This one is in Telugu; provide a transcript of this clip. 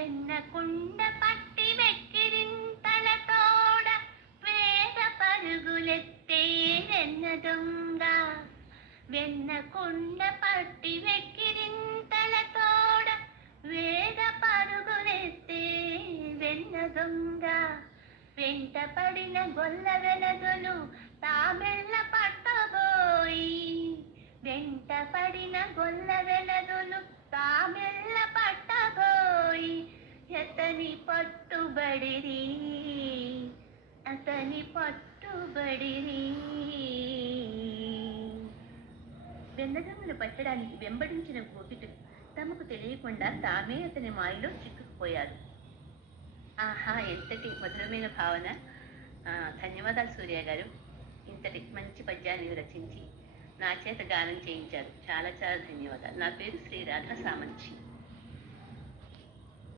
వెన్నకుండ పట్టి వెక్కిరింతలతోడ వేద పరుగులెత్తే వెన్న దొంగ. వెన్నకుండ పట్టి వెక్కిరింతలతోడ వేద పరుగులెత్తే వెన్న దొంగ. వెంట పడిన గొల్ల వెలదులు తామెల్ల పట్టబోయి. వెంట పడిన గొల్ల వెలదులు తామెల్ల పట్టబోయి. అతని పట్టుబడిరి, అతని పట్టుబడిరి. వెన్నదొంగను పట్టడానికి వెంబడించిన గోపికలు తమకు తెలియకుండా తామే అతని మాయలో చిక్కుకుపోయారు. ఆహా, ఎంతటి మధురమైన భావన! ధన్యవాదాలు సూర్య గారు. ఇంతటి మంచి పద్యాన్ని రచించి నా చేత గానం చేయించారు. చాలా చాలా ధన్యవాదాలు. నా పేరు శ్రీ రాధా సామంచి.